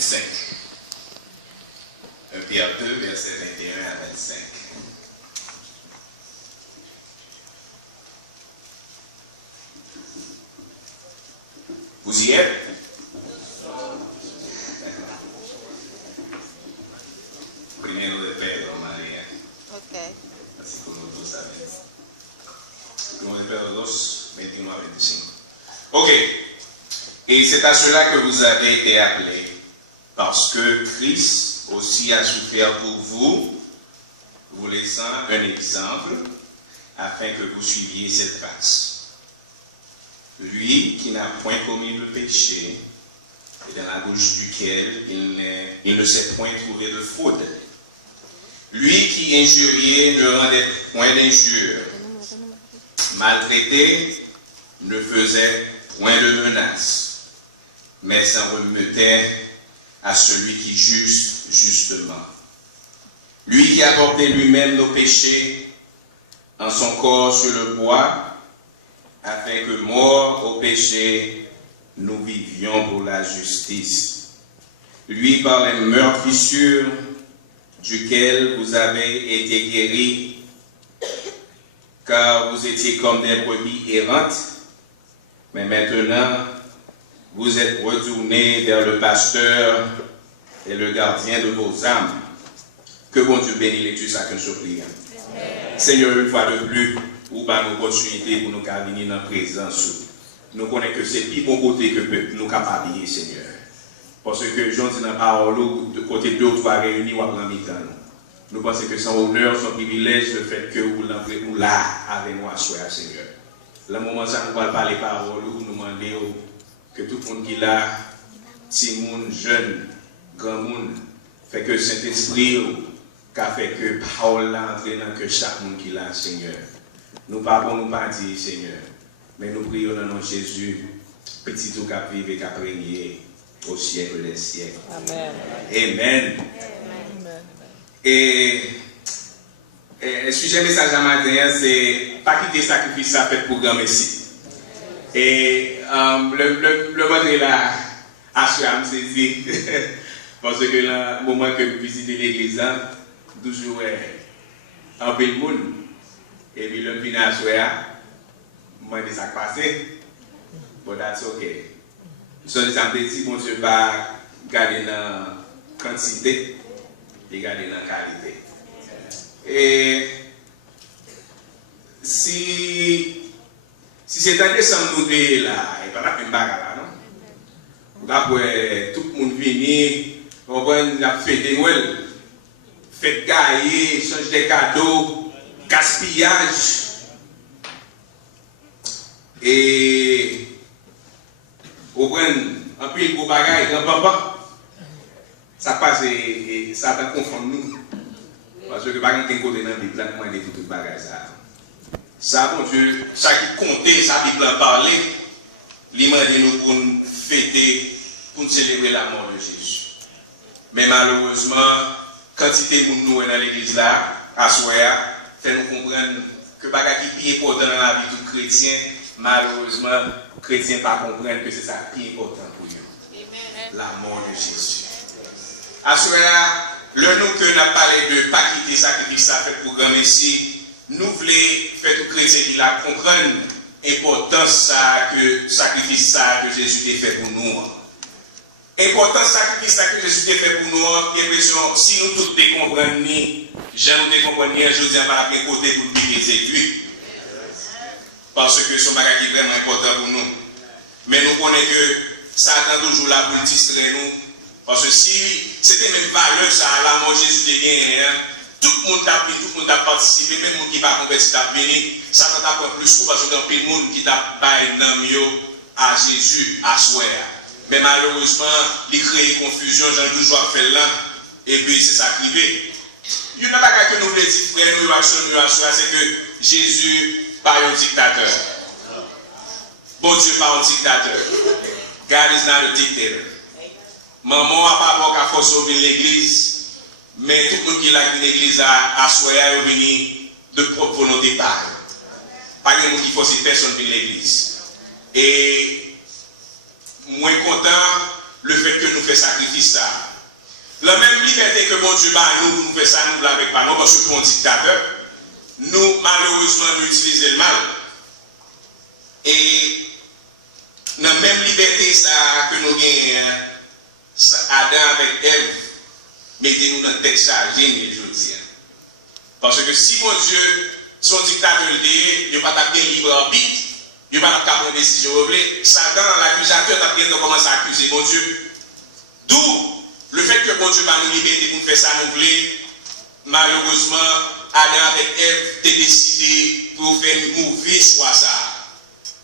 25. 1 Pierre 2, verset 21 à 25. Vous y êtes? Primero de Pedro, María. Ok. Así como tú sabes. Primero de Pedro 2, 21 à 25. Ok. Et c'est à cela que vous avez été appelés. Parce que Christ aussi a souffert pour vous, vous laissant un exemple, afin que vous suiviez cette trace. Lui qui n'a point commis le péché, et dans la bouche duquel il ne s'est point trouvé de fraude. Lui qui injuriait ne rendait point d'injure, maltraité ne faisait point de menace, mais s'en remettait à celui qui juge justement. Lui qui a porté lui-même nos péchés en son corps sur le bois, afin que, morts au péché, nous vivions pour la justice. Lui, par les meurtrissures duquel vous avez été guéris, car vous étiez comme des brebis errantes, mais maintenant, vous êtes retournés vers le pasteur et le gardien de vos âmes. Que bon Dieu bénisse les Dieu, ça que je prie. Seigneur, une fois de plus, ou pas nos opportunités pour nous venir dans la présence. Nous connaissons que c'est plus bon côté que nous capables, Seigneur. Parce que j'en dis dans la parole, de côté deux ou trois réunis, ou à mi-temps. Nous pensons que c'est un honneur, son privilège, le fait que vous l'avez là avec nous à soi, Seigneur. Le moment où nous allons parler paroles, nous demandons que tout le monde qui est là, petit monde, jeune, grand monde, fait que Saint-Esprit, qu'a fait que parole là entre dans que chaque monde qui est là, Seigneur. Nous parlons, nous pas dire, Seigneur, mais nous prions dans le nom de Jésus, petit tout cap vivre et cap régner au siècle des siècles. Amen. Amen. Amen. Et le sujet message à matin, c'est pas quitter sacrifice ça fait pour grand Messie. Et le mot est là, à Chouam, c'est dit, parce que le moment que vous visitez l'église, toujours un peu de monde. Et puis le vient à Chouam, moi, je sais ce passé. But that's okay. So, ça me dit, bon Dieu, pas garder dans la quantité, et garder dans la qualité. Et si c'est un décembre nous là, il n'y a pas de bagarre là, non? D'après tout le monde vient, on va fêter Noël, fête gaillée, change des cadeaux, gaspillage. Et on prend un peu de bagaille, grand-papa, ça passe et ça te confond nous. Parce que par exemple, côté dans la Bible, moi, il y a tout bagage ça. Ça, bon Dieu, ça qui comptait, ça Bible en parlait, il m'a dit nous pour nous fêter, pour nous célébrer la mort de Jésus. Mais malheureusement, quantité de nous dans l'église là, à Soya, fait nous comprendre que le bagage qui est important dans la vie du chrétien, malheureusement, les chrétiens ne comprennent que c'est ça qui est important pour eux. La mort de Jésus. À Soya, le nous que nous avons parlé de pas quitter sacrifice ça fait pour grand Messie, nous voulons faire tout chrétien qui la comprenne l'importance que sacrifice ça que Jésus a fait pour nous. L'importance sacrifice ça que Jésus a fait pour nous, j'ai l'impression si nous tous les comprenons, Jean nous comprenons, je dis à ma côté pour nous les aiguilles. Parce que son bagage est vraiment important pour nous. Mais nous connaissons que Satan toujours là pour distraire nous. Parce que si c'était même valeur ça à la mort Jésus de gagné, tout le monde a pris, tout le monde a participé, même les gens qui ne sont pas convertis à venir, ça t'a pas plus fou parce que dans le monde qui t'a baillé dans mieux à Jésus, à soi. Mais malheureusement, il crée confusion, j'en toujours fait là, et puis c'est ça qui arrive. Il n'y a pas que nous voulons dire, frère, c'est que Jésus n'est pas un dictateur. Bon Dieu n'est pas un dictateur. God is not a dictator. Maman n'a pas encore force de l'église, mais tout le monde qui est là dans l'église a soya est venu de propre volonté par. Pas de monde qui force personne de l'église. Et moins content le fait que nous faisons sacrifice ça. que bon Dieu, nous faisons ça, nous avec pas, non, parce que nous dictateur, nous, malheureusement, nous utilisons le mal. Et dans la même liberté ça, que nous gagnons, Adam avec Ève, mettez-nous dans le tête chargée, je dis. Parce que si mon Dieu, son dictateur, il n'y a pas de libre arbitre, il n'y a pas de prendre une décision. Satan, l'accusateur, a bien commencé à accuser mon Dieu. D'où le fait que mon Dieu va nous libérer pour faire ça, nous voulons, malheureusement, Adam avec Ève a décidé pour faire une mauvaise choix ça.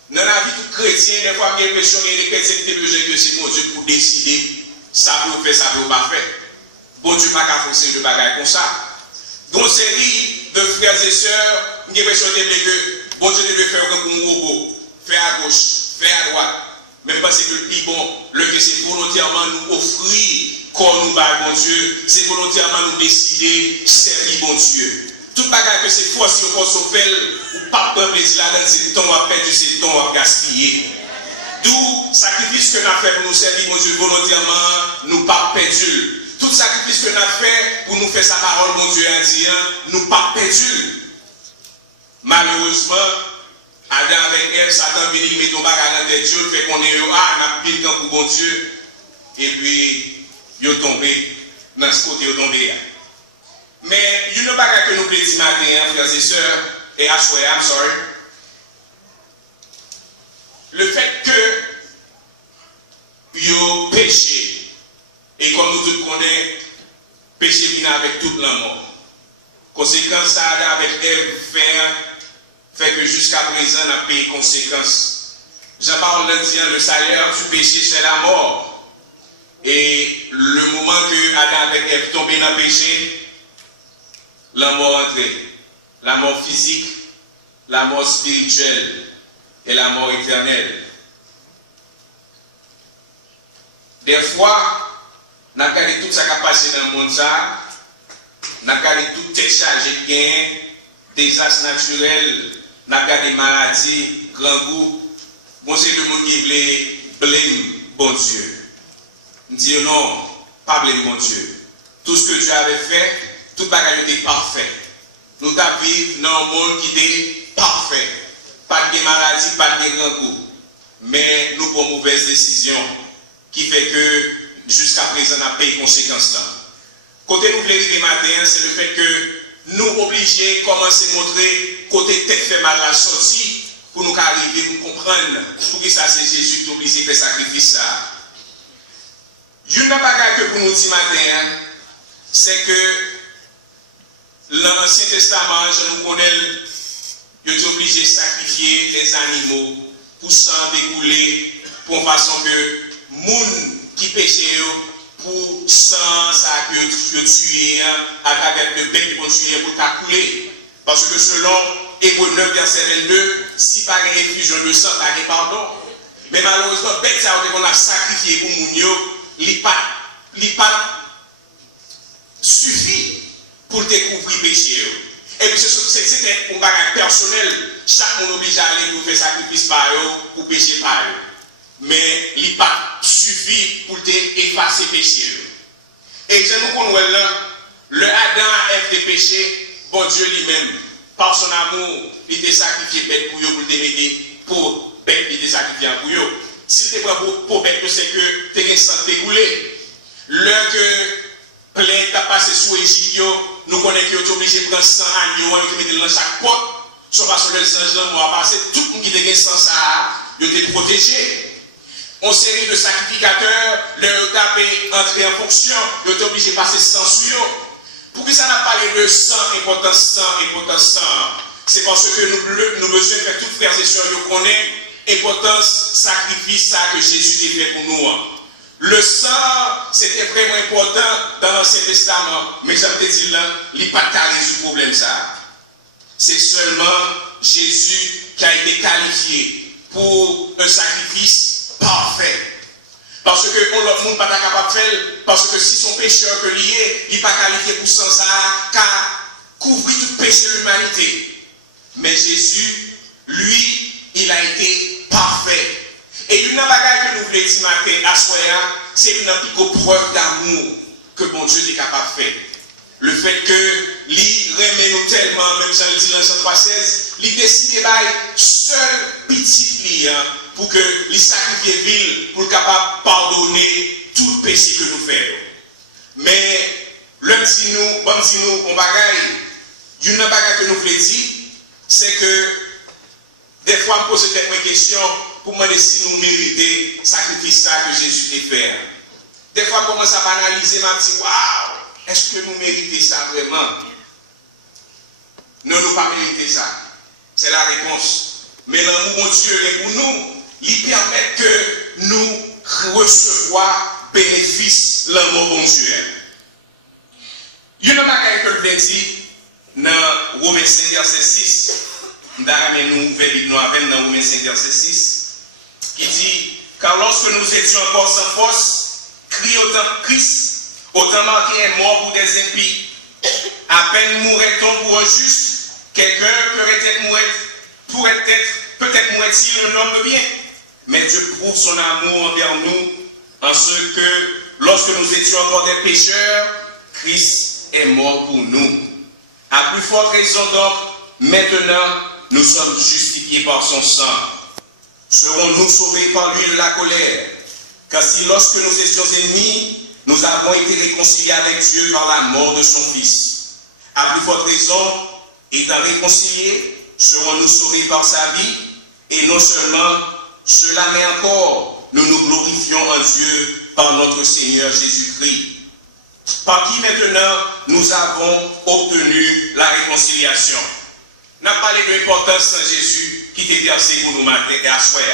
Dans la vie tout chrétien, des fois, il y a l'impression que les chrétiens ont besoin que c'est mon Dieu pour décider ça pour faire, ça pour pas faire. Bon Dieu n'a pas forcer le bagage comme ça. Donc, série de frères et sœurs, nous avons l'impression que bon Dieu devait faire comme un robot, faire à gauche, faire à droite. Même parce que le plus bon, le que c'est volontairement nous offrir quand nous bat bon Dieu, c'est volontairement nous décider servir bon Dieu. Tout bagage que c'est force qu'on se fait, ou pas prendre plaisir là-dedans, c'est le temps à perdre, c'est le temps à gaspiller. D'où sacrifice que nous avons fait pour nous servir mon Dieu volontairement, nous pas perdu. Tout sacrifice que nous avons fait pour nous faire sa parole, mon Dieu indien, nous pas perdu. Malheureusement, Adam avec Ève, Satan vient mettre ton bagage dans la tête, Dieu fait qu'on est n'a pile temps pour bon Dieu, et puis il est tombé dans ce côté, il est tombé. Mais il y a une bagage que nous voulons dire ce matin, frères et sœurs, et à souhait, I'm sorry. Le fait que il y a péché, et comme nous tous connaissons, péché vient avec toute la mort. Conséquence, ça avec Ève fait que jusqu'à présent, on a payé conséquences. Jean-Paul l'a dit, le salaire du péché, c'est la mort. Et le moment que Adam avec Ève tombé dans le péché, la mort entrée. La mort physique, la mort spirituelle et la mort éternelle. Des fois, on a gardé tout ça qui a passé dans le monde, on a gardé tout texte chargé de gain, désastres naturels, on a gardé maladies, grand goût. Bon, c'est le monde qui voulait blâmer bon Dieu. On dit non, pas blâmer bon Dieu. Tout ce que Dieu avait fait, tout bagage était parfait. Nous vivons dans un monde qui était parfait. Pas de maladie, pas de grand goût. Mais nous prenons une mauvaise décision qui fait que jusqu'à présent, on a payé les conséquences. Côté nous voulons arriver matin, c'est le fait que nous obligés à commencer à montrer côté tête fait mal la sortie pour nous arriver, pour comprendre pour que ça c'est Jésus qui est obligé de faire sacrifice ça. Une bagage que pour nous dire matin, c'est que l'Ancien Testament, je nous connais, il est obligé de sacrifier les animaux pour s'en découler, pour façon que les gens qui péchent, pour sang, ça que tuer, à travers le bec qui vont tuer pour couler. Parce que selon Hébreux 9, verset 22, si par une effusion de sang, par un pardon. Mais malheureusement, bec ça qu'on a sacrifié pour Mounio, il pas suffit pour découvrir le péché. Et puis c'était un bagage personnel. Chaque monde obligé à aller nous faire sacrifice par eux pour pécher par eux. Mais il n'a pas suffi pour effacer le péché. Et je nous connais là, le Adam a fait péché, bon Dieu lui-même, par son amour, il était sacrifié bête pour eux, pour le démettre, pour bête, il était sacrifié pour eux. Si tu prends pour bête, c'est que tu as un sang découlé. L'heure que plainte a passé sous Égypte, nous connaissons qu'ils sont obligés de prendre 100 agneaux et de mettre dans chaque porte. Sauf parce que le sang de l'amour a passé, tout le monde qui était sans ça, il était protégé. On série de sacrificateurs, leur tapé entrer en fonction, ils étaient obligés de passer sans sur eux. Pour que ça n'a pas parlé de sang, important sang, c'est parce que nous besoin de faire tous frères et sœurs, nous connaissons l'importance sacrifice ça que Jésus a fait pour nous. Le sang, c'était vraiment important dans l'Ancien Testament, mais j'aime te dire là, il n'y a pas de résoudre le problème ça. C'est seulement Jésus qui a été qualifié pour un sacrifice parfait. Parce que l'autre monde n'est pas capable de faire, parce que si son pécheur que lié, il n'est pas qualifié pour sans ça, car couvrir tout péché de l'humanité. Mais Jésus, lui, il a été parfait. Et une bagaille que nous voulons dire matin à Soya, c'est une petite preuve d'amour que bon bon Dieu est capable de faire. Le fait que lui remet nous tellement, même si on le dit dans 103:16, il décide de seul petit client pour que les sacrifier ville pour capable pardonner tout péché que nous faisons. Mais l'homme si nous, bon si nous, on bagaille, une bagaille que nous voulons dire, c'est que des fois on pose quelques questions pour me demander si nous méritons le sacrifice que Jésus a fait. Des fois on commence à banaliser, on dit waouh, est-ce que nous méritons ça vraiment? Non, nous pas mériter ça. C'est la réponse. Mais l'amour de Dieu est pour nous, il permet que nous recevions bénéfice de l'amour de Dieu. Il y a une chose que je veux dire dans Romains 5, verset 6. Nous avons dans Romains 5, verset 6, qui dit, car lorsque nous étions encore sans force, Christ, autant marqué est mort pour des impies. À peine mourrait-on pour un juste, quelqu'un pourrait être peut-être mourrait-il un homme de bien. Mais Dieu prouve son amour envers nous en ce que lorsque nous étions encore des pécheurs, Christ est mort pour nous. À plus forte raison donc, maintenant, nous sommes justifiés par son sang. Serons-nous sauvés par lui de la colère? Car si lorsque nous étions ennemis, nous avons été réconciliés avec Dieu par la mort de son Fils. À plus forte raison, étant réconciliés, serons-nous sauvés par sa vie? Et non seulement cela, mais encore, nous nous glorifions en Dieu par notre Seigneur Jésus-Christ. Par qui maintenant nous avons obtenu la réconciliation. On a parlé de l'importance de Jésus qui était versé pour nous matin et à soir.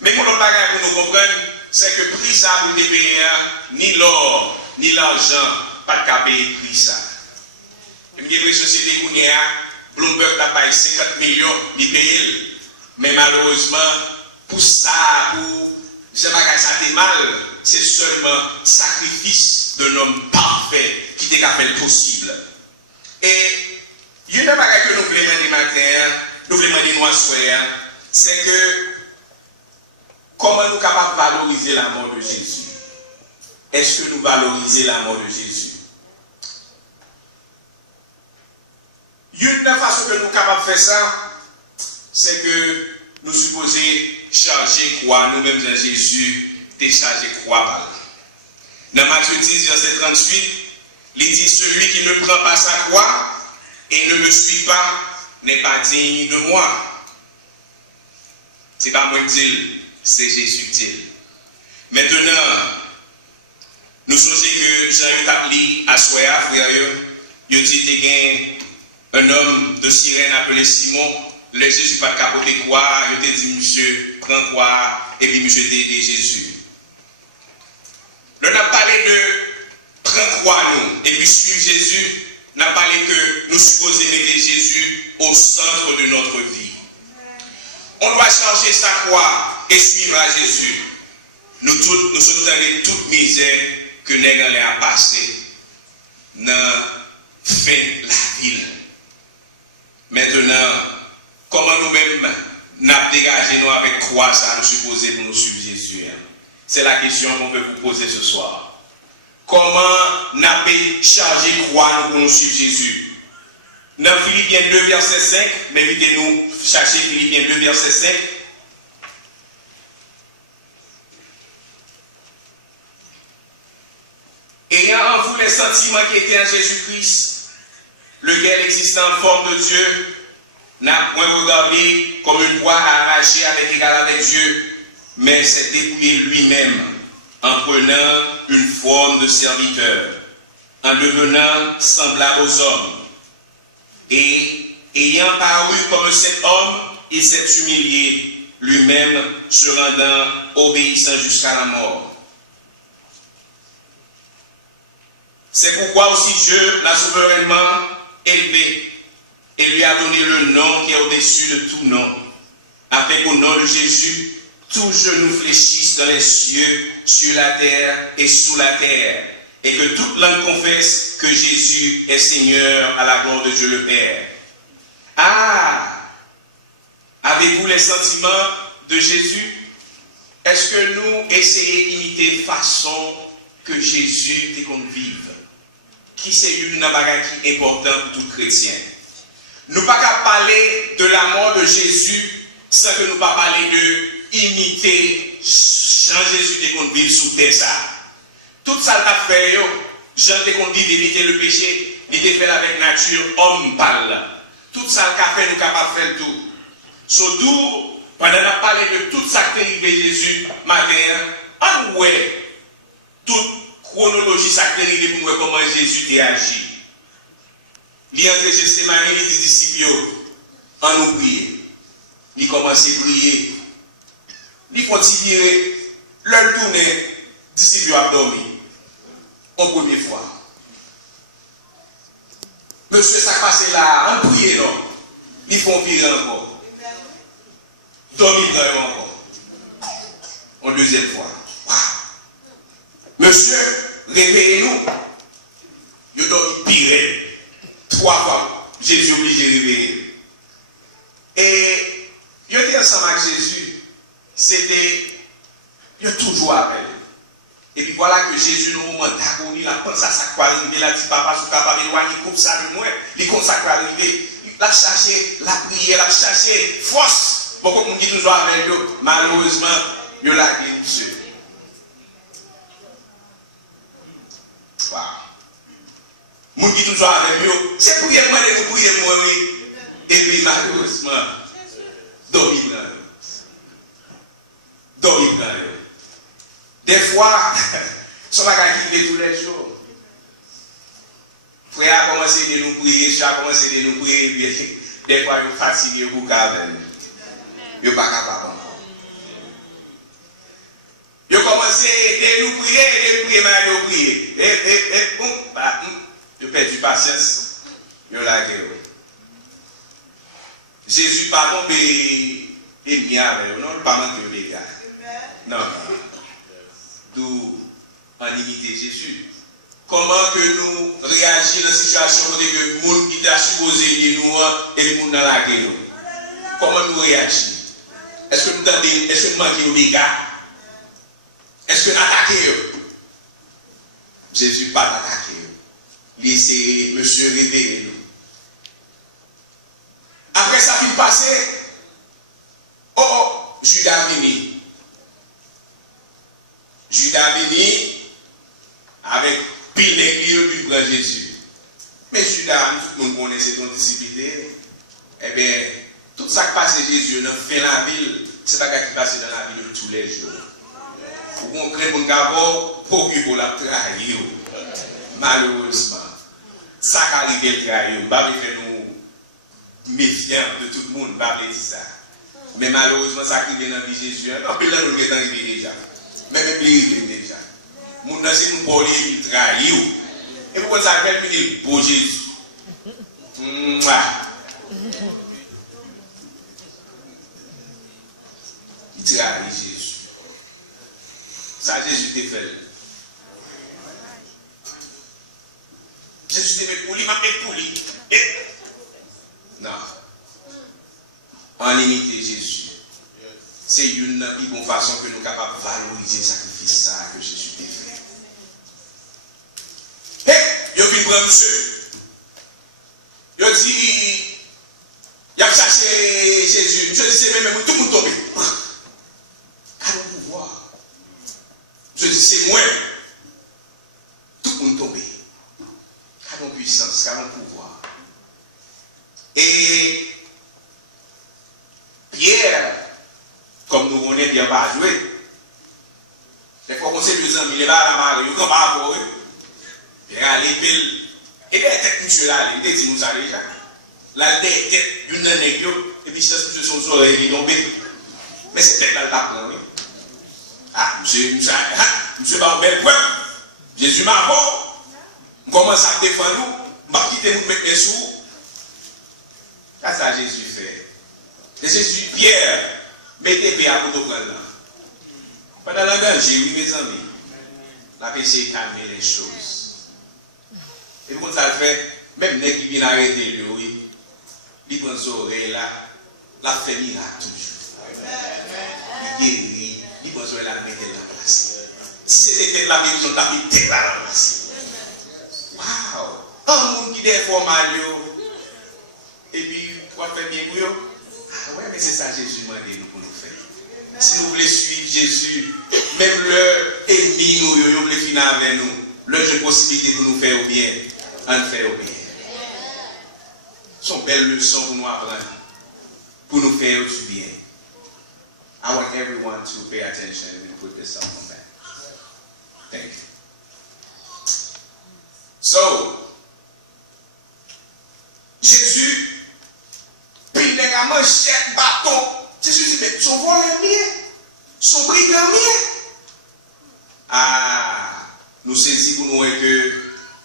Mais mon autre bagage pour nous comprendre, c'est que prix ça pour les payer, ni l'or, ni l'argent, pas de payer prix ça. Et bien les sociétés Bloomberg a payé 50 millions de payer. Mais malheureusement, pour ça, pour ce bagage ça fait mal, c'est seulement sacrifice d'un homme parfait qui était fait possible. Et il y a une bagage que nous voulons demander matin, nous voulons demander nous à soir, c'est que comment nous sommes capables de valoriser la mort de Jésus? Est-ce que nous valorisons la mort de Jésus? Une façon que nous sommes capables de faire ça, c'est que nous supposons charger croix, nous-mêmes en Jésus, décharger croix par là. Dans Matthieu 10, verset 38, il dit, celui qui ne prend pas sa croix et ne me suit pas n'est pas digne de moi. Ce n'est pas moi qui dis, c'est Jésus qui dit. Maintenant, nous songez que Jean Capli à Soya, frère, il dit qu'il y a un homme de Cyrène appelé Simon. Le Jésus pas capoter quoi, il te dit monsieur, prends quoi, et puis monsieur t'aider Jésus. Nous avons parlé de prendre quoi nous, et puis suivre Jésus, nous avons parlé que nous supposons mettre Jésus au centre de notre vie. On doit changer sa croix et suivre à Jésus. Nous sommes dans toute misère que nous avons passé dans fin de la ville. Maintenant, comment nous-mêmes nous dégagé nous avec quoi ça nous supposé pour nous suivre Jésus? C'est la question qu'on peut vous poser ce soir. Comment nous charger quoi pour nous suivre Jésus? Dans Philippiens 2, verset 5, mais évitez-nous chercher Philippiens 2, verset 5. Ayant en vous les sentiments qui étaient en Jésus-Christ, lequel existait en forme de Dieu, n'a point regardé comme une proie à arracher avec égal avec Dieu, mais s'est dépouillé lui-même en prenant une forme de serviteur, en devenant semblable aux hommes. Et ayant paru comme cet homme, il s'est humilié lui-même, se rendant obéissant jusqu'à la mort. C'est pourquoi aussi Dieu l'a souverainement élevé et lui a donné le nom qui est au-dessus de tout nom, afin qu'au nom de Jésus, tous genoux fléchissent dans les cieux, sur la terre et sous la terre, et que toute langue confesse que Jésus est Seigneur à la gloire de Dieu le Père. Ah! Avez-vous les sentiments de Jésus? Est-ce que nous essayons d'imiter façon que Jésus te qu'on vive. Qui c'est une bagage qui est important pour tout chrétien. Nous ne pouvons pas parler de la mort de Jésus sans que nous ne pas parler de imiter Jean-Jésus te qu'on vive sous terre ça. Tout ça qu'a fait, Jean te qu'on vive éviter le péché, il était fait avec nature, homme parle. Tout ça qu'a fait, nous capables de faire tout. Surtout, pendant qu'on a parlé de tout ça qui est arrivé Jésus, matin, on voit toute chronologie ça qui est arrivé pour voir comment Jésus a agi. Il est entré chez Stéphane, il dit disciples, on nous prie. Il commence à prier. Il faut tirer, leur tourner, disciples a dormi. En première fois. Monsieur, ça passe là, on prie non. Ils font virer encore. Dormir encore. En deuxième fois. Wow. Monsieur, réveillez-nous. Il dormi pire. 3 fois, Jésus obligé de réveiller. Et il était ensemble avec Jésus. C'était, il est toujours avec. Et puis voilà que Jésus, au moment d'agonie, il a pensé à ça qui va arriver. Il a dit, papa, si tu es capable d'éloigner, coupe ça de moi. Il comme ça qui va arriver. Il a cherché la prière, il a cherché force. Beaucoup de monde qui toujours avec lui. Malheureusement, il a lâché monsieur. Wow. Moun qui toujours avec lui, c'est pour moi, nous prier moi, oui. Et puis malheureusement, dormir là. Dormir là. Des fois, son bagage qui fait tous les jours. Frère a commencé de nous prier, chien a commencé de nous prier, puis des fois, il est fatigué pour calmer. Il n'est pas capable encore. Il a commencé de nous prier, mais il a prié. Et bon, il a perdu patience. Il a la guerre. Jésus pas tombé ennemi avec non, il n'a pas manqué les gars. Non. D'où en imiter Jésus. Comment que nous réagissons dans la situation où le monde qui a supposé nous et le monde dans la guerre? Comment nous réagissons? Est-ce que nous tendons, est-ce que nous manquons des gars? Est-ce que nous attaquons? Jésus n'a pas attaqué. Laissez monsieur révéler nous. Après ça finit passer. Judas vini. Judas vini avec pile d'église lui prend Jésus. Mais Judas, tout le monde connaissait ton discipline. Eh bien, tout ça qui passe Jésus dans fin la ville, c'est pas ce qui passe dans la ville tous les jours. Vous comprenez mon gars, pour la trahir. Malheureusement, ça qui arrive le trahir, va faire nous méfiants de tout le monde, va dire ça. Mais malheureusement, ça qui vient dans la vie de Jésus, non, puis là, nous sommes arrivés déjà. Mais même les déjà. Mon nom, c'est mon bolé, il trahit. Et pourquoi ça fait lui dire, pour Jésus? Il trahit Jésus. Ça, Jésus t'a fait. Jésus t'a fait pour lui, m'a fait pour lui. Non. En imiter Jésus. C'est une bonne façon que nous sommes capables de valoriser le sacrifice ça que Jésus t'a fait. Il a vu prendre monsieur. Il a dit, il a cherché Jésus. Je dis, c'est même tout le monde tombé. Quel pouvoir. Je dis, c'est moi. Tout le monde tombé. Quelle puissance, quel pouvoir. Et Pierre, comme nous connaissons, Pierre pas joué. Des fois, on sait 2 ans, il est pas à la marée, il ne pas pour eux. Pierre a l'épée. Et bien, tête, monsieur là, il dit nous ça déjà. La tête, d'une nègre, et puis ça, monsieur son soleil, il est tombé. Mais c'est peut-être là le tapon, oui. Ah, monsieur, pas un bel point. Jésus m'a mort. On commence à défendre nous. On va quitter nous mettre les sous. C'est ça Jésus fait. Et Jésus, Pierre, mettez paix à vous prendre là. Pendant la danger, oui, mes amis, la paix c'est calmer les choses. Et quand ça fait, même les qui viennent arrêter lui, oui, il prend ses oreilles là, la fait miracle toujours. Il guérit, il prend ses oreilles là, mettre la place. c'était la maison d'habiter là la place. Waouh! Un monde qui est formal, et puis, quoi faire bien pour eux? Ah ouais, mais c'est ça Jésus m'a dit pour nous faire. Si nous voulons suivre Jésus, même le ennemi nous voulons finir avec nous, le jeu possibilité de nous faire au bien, en faire au bien. Ce sont belles leçons pour nous apprendre, pour nous faire du bien. I want everyone to pay attention and put this up on back. Thank you. So, Jésus, puis il a mangé bâton. Jésus dit, mais son voleur mien, son brigand mien. Ah, nous saisissons pour nous que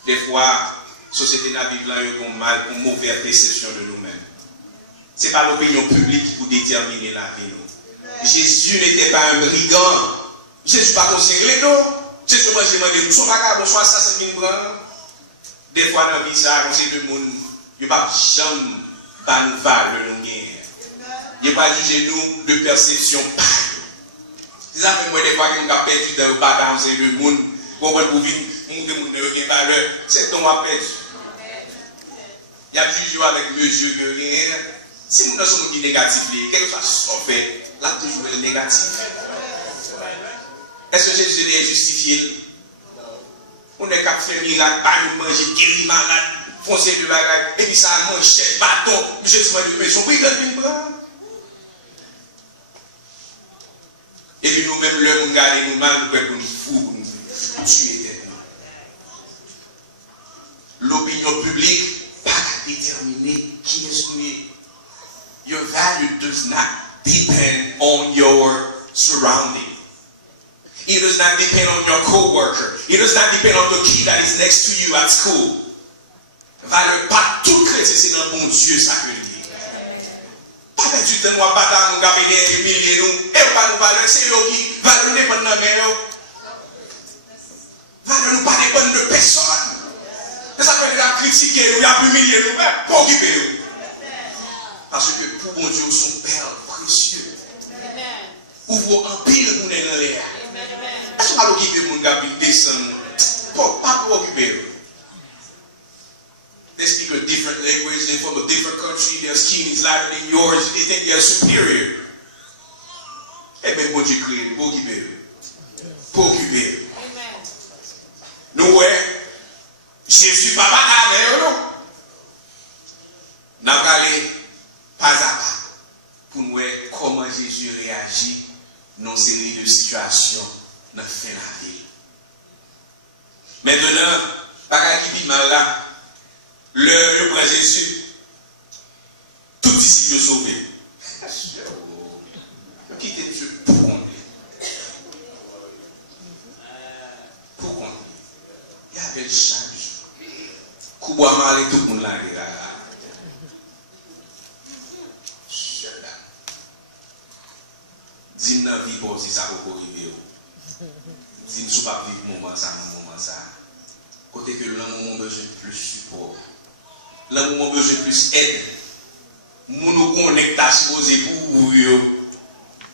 des fois, la société n'a pas comme mal, comme mauvaise perception de nous-mêmes. Ce n'est pas l'opinion publique qui peut déterminer la vie. Jésus n'était pas un brigand. Jésus n'a pas conseillé non. Jésus n'a pas demandé, nous sommes pas bonsoir, ça c'est une grande. Des fois, dans la vie, ça, conseil de monde, il n'y a pas jamais pas nous valeur de nous gagner. Il n'y a pas jugé nous de perception. C'est ça que moi, des fois, que nous avons perdu dans le bagage, c'est le monde, pour vivre, nous avons valeur, c'est ton a perdu. Il y a jugé avec mesure de rien. Si nous sommes négatifs, quelque chose soit fait, là, toujours le négatif. Est-ce que Jésus est justifié? On est capable de faire miracle, pas nous manger, guérir malade, foncer de bagage, et puis ça mange, bâton, Jésus m'a dit, mais son prix, il prend. Et puis nous-mêmes, l'homme, nous gardons nous mal, nous pouvons nous fous, nous tuer. L'opinion publique, pas déterminer qui est-ce que your value does not depend on your surrounding. It does not depend on your co-worker. It does not depend on the kid that is next to you at school. Valeur pas tout chrétien, c'est dans bon Dieu ça que dit. Pas perdu de temps, nous battre, nous garder des milliers, nous, et pas nous valeur, c'est eux qui valeur dépend de nous. Valeur nous pas dépend de personne. C'est ça que nous avons critiqué, nous avons humilié, nous avons occupé. Parce que pour bon Dieu, son Père précieux. Ouvre un pile pour nous dans l'air. Est-ce qu'on va l'occuper mon gars puis descendre? Pas pour occuper. They speak a different language, they're from a different country, their skin is lighter than yours, they think they're superior. Eh bien, bon Dieu crée, pour occuper. Pour occuper. Nous, ouais, Jésus pas avec eux, non? N'a pas allé pas à pas pour nous voir comment Jésus réagit dans une série de situations dans la fin de la vie. Maintenant, par qui dit mal là, le prend Jésus, tout disciple sauvé. Quittez Dieu pour qu'on pour qu'on il y avait le charge. Kouboua mal et tout le monde là. Dis-moi dans la vie pour si ça va arriver. Dis-moi si pas vivre moment ça. Côté que l'homme a besoin de plus support. L'homme a besoin de plus aide. Nous connectons à se poser pour vous.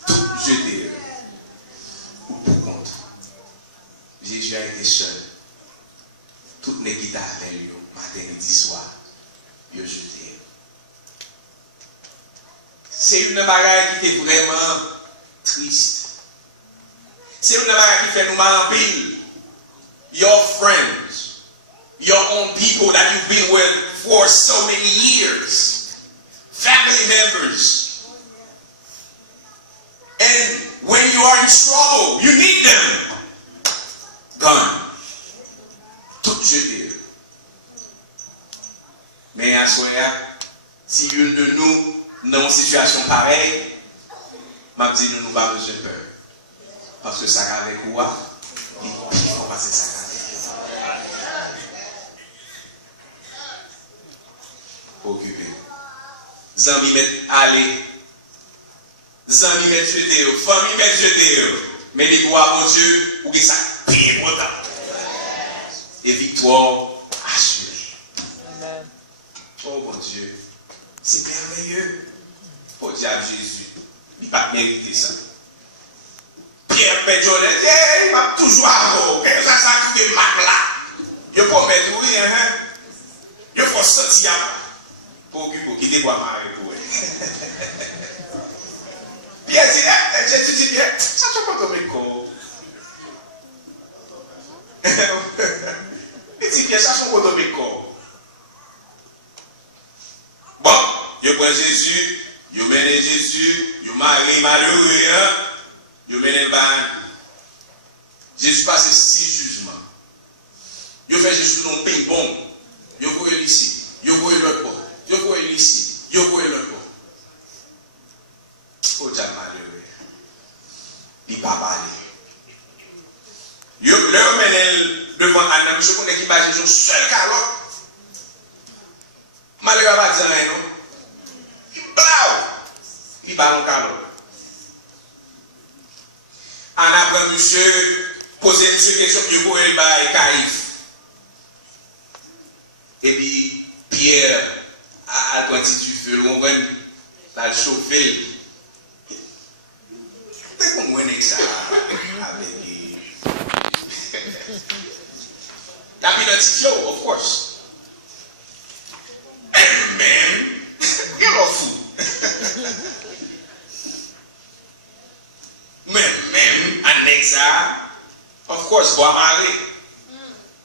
Tout jeter. Ou pour compte. Jésus a été seul. Tout n'est quitté avec lui. Matin, midi, soir. Il a jeté. C'est une bagarre qui était vraiment triste. C'est une bagarre qui fait nous mal en pile. Your friends, your own people that you've been with for so many years, family members, and when you are in trouble, you need them. Gone. Tout jeté. Mais à soi, si une de nous dans une situation pareille, m'a dit nous n'avons pas besoin de peur. Parce que ça avec quoi? Il faut passer ça avec. Occupé. Zami met aller. Zami met jeter. Famille met jeter. Mais les gloires mon Dieu, ou que ça pire pourtant. Et victoire assurée. Amen. Oh mon Dieu. C'est merveilleux. Oh Dieu Jésus. Il n'a pas mérité ça. Bien Pierre Péjolet, il va toujours avoir. Et ça, ça qui de marque là. Je peux mettre oui, hein. Je faut sentir pour quitter quoi marrer pour Pierre dit, Jésus dit, Pierre, ça ne pas comme corps. Il dit, Pierre, ça ne pas comme corps. Bon, je prends Jésus, je mène Jésus, je marie malheureux, je mène le bain. Jésus passe 6 jugements. Je fais Jésus non ping-pong. Je vois ici, je vois l'autre bord, je vois ici, je vois l'autre bord. Oh, j'ai malheureux. Il va parler. Je le mène devant Anna, je connais qui va Jésus seul calotte. Malheureux va dire rien, non? Il va en calotte. Anna prend monsieur, poser monsieur question, je vois il va caïf. Et puis, Pierre a pointé du feu, on va la chauffer. C'est comme on est ça avec. La identifié, of course. Et même, il est fou. Même, avec ça, of course, bois marié.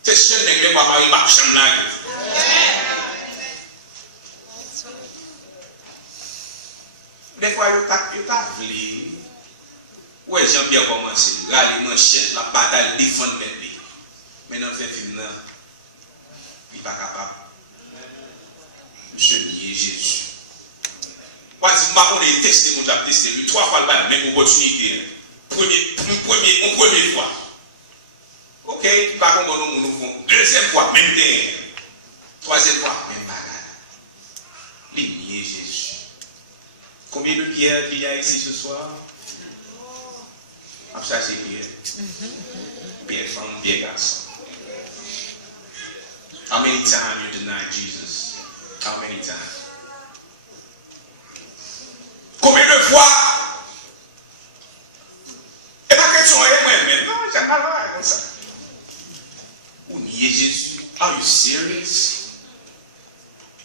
C'est seul nègre bois marié, pas de nègre. Des fois, il t'a voulu. Ouais, Jean-Pierre commencé. Là, les manchettes, la bataille, défendre mes vies. Maintenant, fait film là. Il n'est pas capable. Monsieur nier Jésus. Moi, si je vais tester, je vais tester. 3 fois le même opportunité. Première fois. Ok, par contre, nous faisons. 2e fois, même temps. 3e fois, même bagarre. Il nier Jésus. Combien de pierres il y a ici ce soir? Ça c'est Pierre. Pierre femme, Pierre garçon. How many times you deny Jesus? How many times? Combien de fois? Et pas question de moi-même. Non, j'ai mal comme ça. Ou nier Jésus? Are you serious?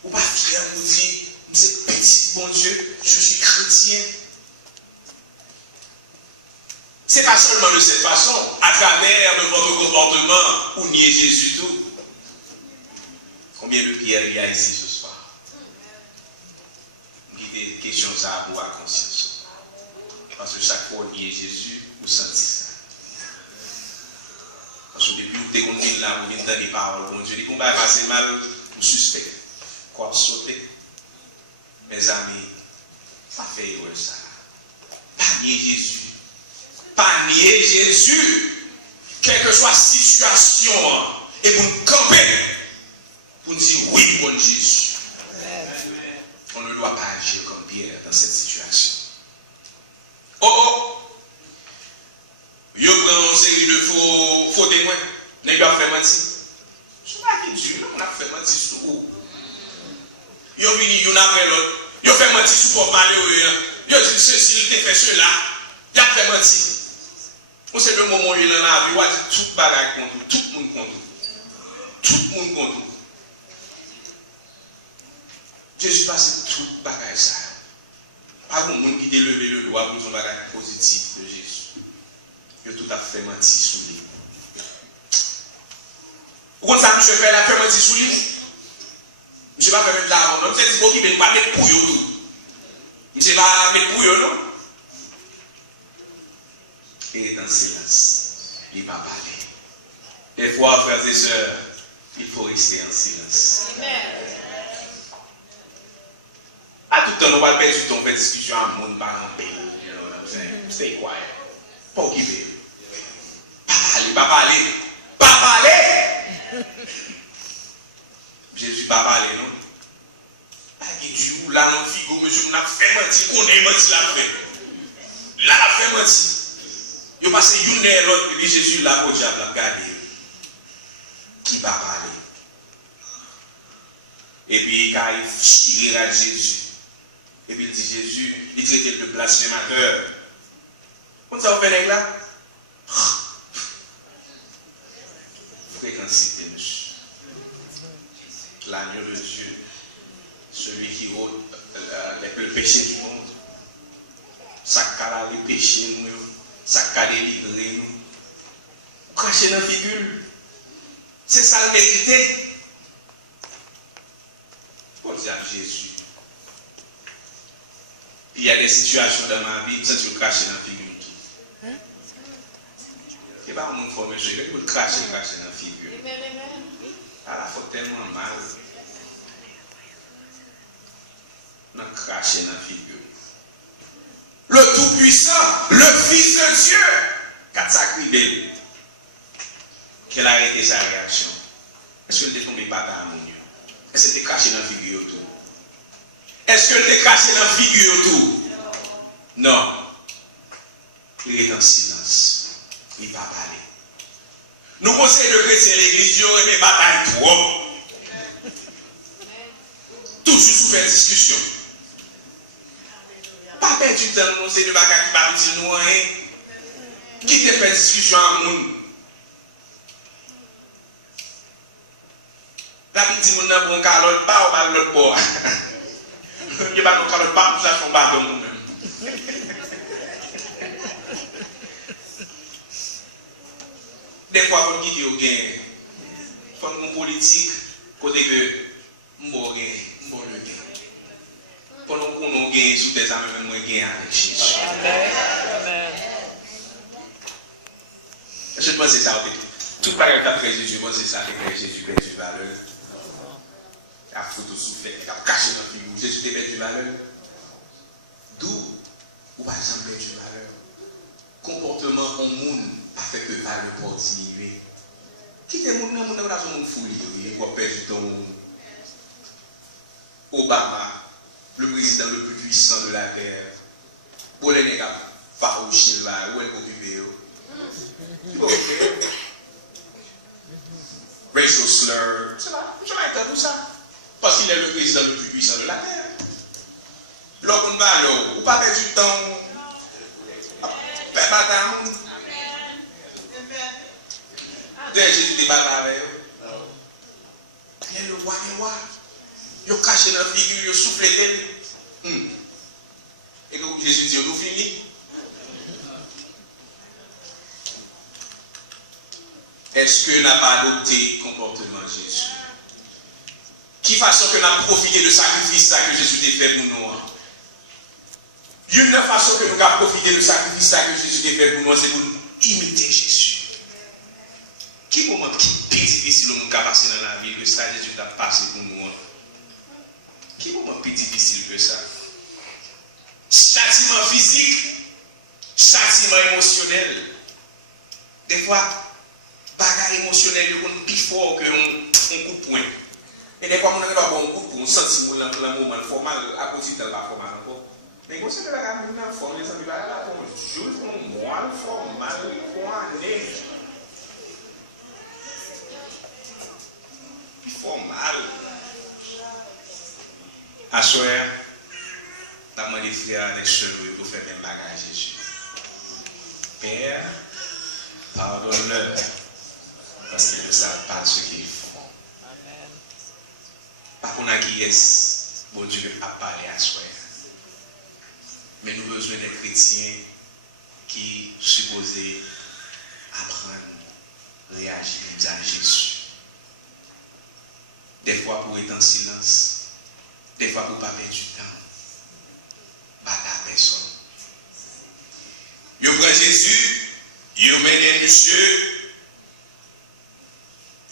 Ou pas fier nous dire, c'est petit bon Dieu, je suis chrétien. Ce n'est pas seulement de cette façon, à travers de votre comportement, ou nier Jésus tout. Combien de pierres il y a ici ce soir? Des questions ça pour avoir conscience. Parce que chaque fois nier Jésus, vous sentez ça. Parce que depuis que vous êtes là, vous venez des paroles, bon Dieu, vous va passer mal, vous suspectez. Quoi sauter? Mes amis, ça fait erreur ça. Pas nier Jésus. Pas nier Jésus, quelle que soit la situation, et pour nous camper, pour nous dire oui, bon Jésus. On ne doit pas agir comme Pierre dans cette situation. Oh, il prend une série de faux témoins, n'est pas fait mentir. Je ne sais pas qui Dieu, on a fait mentir sur vous. Il a venu l'un après l'autre, il a fait mentir sur le malheureux, il a dit ceci, il a fait cela, il a fait mentir. On sait le moment où il en a vu, il a dit tout le bagage contre tout le monde contre tout le monde contre tout. Jésus passe tout le bagage ça. Pas de monde qui a levé le doigt pour son bagage positif de Jésus. Il a tout à fait menti sur lui. Pourquoi ça, monsieur fait la fait menti sur lui? Monsieur ne va pas mettre l'avant. Monsieur dit qu'il ne va pas mettre pouillot tout. Monsieur va mettre pouillot, non? Et dans le silence, il ne va pas parler. Des fois, frères et sœurs, il faut rester en silence. À tout temps, on va perdre du temps, on fait discussion à mon parent. You know what I'm saying? Stay quiet. Pas occuper. Pas parler. Pas parler. Jésus pas parler, non? Qui dit, là, dans le figo, monsieur, on a fait mentir, qu'on a menti la fait. Là, on a fait mentir. Il a passé une heure, l'autre, et puis Jésus l'a pour diable, l'a gardé. Qui va parler? Et puis, il a chiré à Jésus. Et puis, il dit Jésus, il traite le blasphémateur. Comment ça, vous faites là? l'agneau de Dieu, celui qui ôte le péché du monde. Ça a les péchés, ça a délivré nous. Cracher dans la figure. C'est ça le vérité. Pour dire à Jésus. Il y a des situations dans ma vie, ça tu cracher dans la figure. Ce n'est pas un monde formé, je vais cracher dans la figure. À la fois tellement mal. On craché dans la figure. Le Tout-Puissant, le Fils de Dieu, quand ça crie qu'elle a arrêté sa réaction. Est-ce qu'elle était tombée par ta amour? Est-ce qu'elle était cachée dans la figure autour? Est-ce qu'elle était cachée dans la figure autour? Non. Il est en silence. Il ne va pas parler. Nous conseillons de chrétiens l'église, ils ont aimé bataille trop. Toujours sous faire discussion. Pas perdre du temps, nous, c'est de bagages qui va dire nous rien. Qui te fait discussion à nous? David dit nous n'avons bon calotte, pas au bal l'autre bord. Nous n'avons pas calotte, pas pour ça son bâton nous-mêmes. Des fois, on dit au gain, faut une politique, côté que m'on gain, m'on le gain. Pendant qu'on gagne sous des amis, même moi gagne avec Jésus. Amen. Je pense que c'est ça. Tout pareil qu'après Jésus, je pense que c'est ça que Jésus perd du valeur. Il a photo soufflé, il a caché dans le figure. Jésus perd du valeur. D'où, ou par exemple, perd du valeur. Comportement en monde a fait que valeur pour diminuer. Qui est le monde dans la zone folie, il va perdre du temps. Obama, le président le plus puissant de la terre, pour les nègres farouchés là, où est-ce qu'on vit? Racial slur, c'est là, je vais entendre tout ça. Parce qu'il est le président le plus puissant de la terre. Lorsqu'on va là, on ne pas perdre du temps. Madame. J'ai dit bataille avec eux. Il le roi des rois. Ils ont caché dans la figure, ils ont soufflé d'elle. Et que Jésus dit, nous finissons. Est-ce que n'a pas adopté le comportement de Jésus? Qui façon que n'a profité de sacrifice que Jésus a fait pour nous? Une façon que nous avons profité de sacrifice que Jésus a fait pour nous, c'est pour nous imiter Jésus. Qui moment qui est plus difficile nous avons passé dans la vie que ça Jésus a passé pour nous? Qui moment plus difficile que ça? Châtiment physique, châtiment émotionnel. Des fois, bagarre émotionnelle est plus fort que un coup de poing. Et des fois, on a un bon coup de poing, on sent que le moment formal, à côté de la formal encore. Mais quand c'est que la gamme est forme, les amis, là, on joue pour moi, formal, pour un nez. Formal. À soir, la demandé frère les cheveux pour faire un bagage à Jésus. Père, pardonne-leur, parce qu'ils ne savent pas ce qu'ils font. Amen. Par contre, qui est, bon Dieu a parlé à soi. Mais nous avons besoin des chrétiens qui supposés apprendre, réagir à Jésus. Des fois pour être en silence, des fois pour ne pas perdre du temps. Battre à personne. Vous prenez Jésus, vous mettez monsieur,